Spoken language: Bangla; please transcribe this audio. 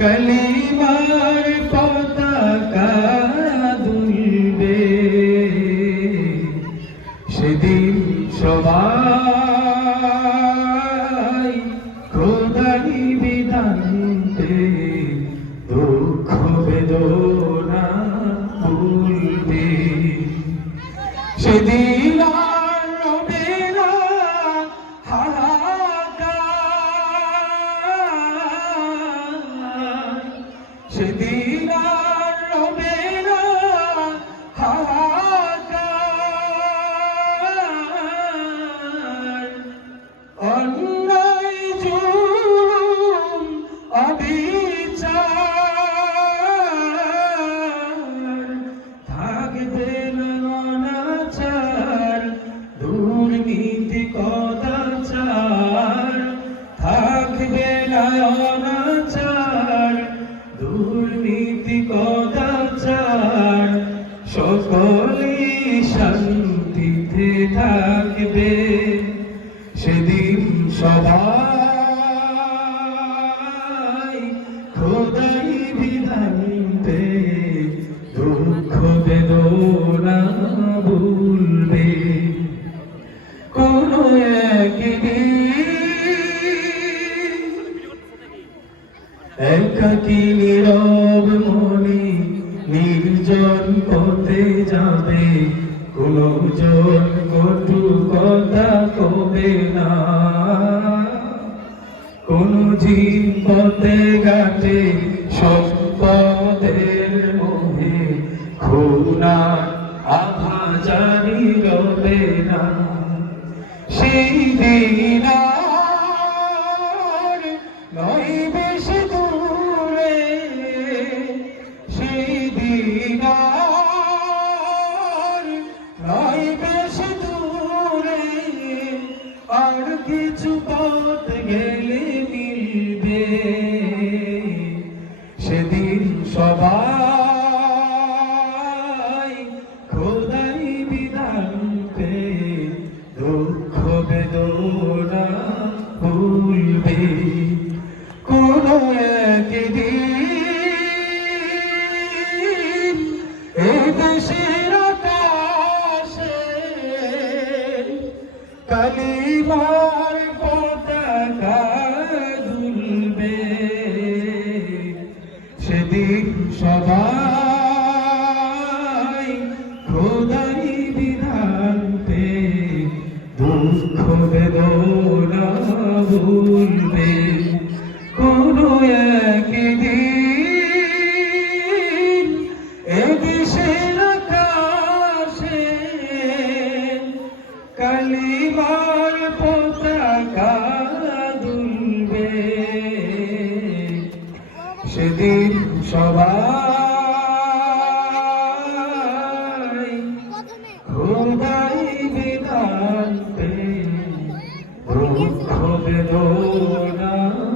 কলিমার পতাকা দুলবে সেদিন সবাই খোদারি বিধানতে দুঃখ বেদনা ভুলবে। সেদিন শান্তিতে থাকবে, সেদিন সবাই খোদাই বিধানতে দুঃখ বেদনা ভুলবে। কোনো একাকি নীরব মনে নির্জন পথে যাবে কোনো জোর কটু কথা কবে না। কোন জীব পথে ঘাটে সম্পদের আর কিছু পথ গেলে মিলবে। সেদিন সবাই কালিমার পতাকা দুলবে সেদিন সবাই বিধানতে দুঃখ বেদনা